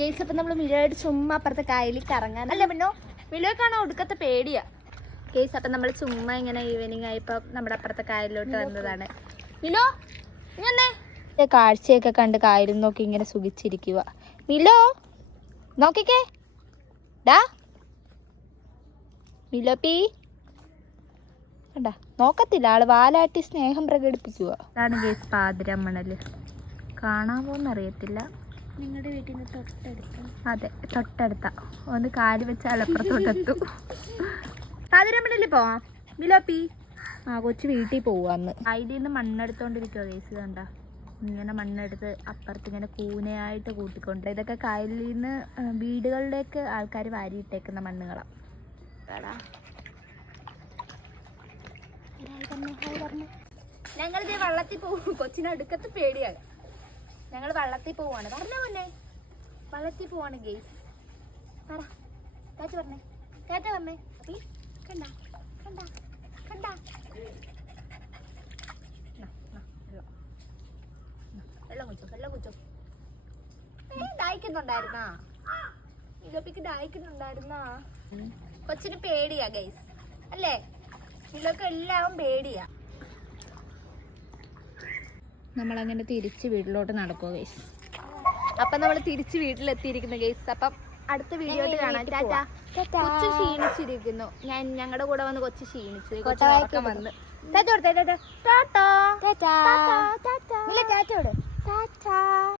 Case അപ്പൊ നമ്മൾ മിലോയുടെ ചുമ്മാ അപ്പുറത്തെ കായലിൽ കറങ്ങാൻ അല്ല പിന്നോ കാണാൻ ഒടുക്കത്തെ പേടിയാ. കേസ് അപ്പൊ നമ്മൾ ചുമ്മാ ഇങ്ങനെ ഈവനിങ് ആയിപ്പോ നമ്മുടെ അപ്പുറത്തെ കായലിലോട്ട് വന്നതാണ്. മിലോ ഇങ്ങനെ കാഴ്ചയൊക്കെ കണ്ട് കായലും നോക്കി ഇങ്ങനെ സുഖിച്ചിരിക്കുക മിലോ നോക്കിക്കേ. ഡാ. മിലോ പി. നോക്കത്തില്ല ആൾ വാലാട്ടി സ്നേഹം പ്രകടിപ്പിക്കുക അതാണ് കേസ് പാതിരമ്മണൽ കാണാമോന്നറിയത്തില്ല. നിങ്ങളുടെ വീട്ടിൽ നിന്ന് തൊട്ടടുത്ത. അതെ തൊട്ടടുത്ത. ഒന്ന് കാൽ വെച്ചാൽ അലപ്പുറത്തോട്ടെത്തു. പാതിരമ്മണിൽ പോവാ? മിലോപ്പി. ആ കൊച്ചു വീട്ടിൽ പോവാന്ന്. അതിൽ നിന്ന് മണ്ണെടുത്തോണ്ടിരിക്കുവോ കേസ് കണ്ട. ഇങ്ങനെ മണ്ണെടുത്ത് അപ്പുറത്ത് ഇങ്ങനെ കൂനയായിട്ട് കൂട്ടിക്കൊണ്ട്. ഇതൊക്കെ കായലിൽ നിന്ന് വീടുകളിലേക്ക് ആൾക്കാർ വാരിയിട്ടേക്കുന്ന മണ്ണുകളാണ് ഞങ്ങളിത് വള്ളത്തിൽ പോകും കൊച്ചിനടുക്കത്ത് പേടിയാകും ഞങ്ങൾ വള്ളത്തിൽ പോവാണ്. പറഞ്ഞ പോലെ വള്ളത്തിൽ പോവാണ് ഗെയ്സ് പറ. ടാറ്റ പറഞ്ഞേ. കേട്ടോ പറഞ്ഞേ. അപ്പി കണ്ട കണ്ട കണ്ട. വെള്ളം. കുച്ചോ വെള്ളം ദാഹിക്കുന്നുണ്ടായിരുന്നാ? കൊച്ചിന് പേടിയാ ഗൈസ് അല്ലേ? ഇതൊക്കെ എല്ലാവരും പേടിയാ. നമ്മളങ്ങനെ തിരിച്ച് വീട്ടിലോട്ട് നടക്കുക ഗൈസ് അപ്പൊ നമ്മൾ തിരിച്ച് വീട്ടിലെത്തിയിരിക്കുന്നു ഗൈസ് അപ്പം അടുത്ത വീഡിയോയിൽ കാണാം ടാറ്റാ. കൊച്ചു ക്ഷീണിച്ചിരിക്കുന്നു. ഞാൻ ഞങ്ങളുടെ കൂടെ വന്ന് കൊച്ചു ക്ഷീണിച്ചു. കൊച്ചു വന്ന്. ടാറ്റ കൊടുത്തേ tata. Tata. Tata. Tata. Tata.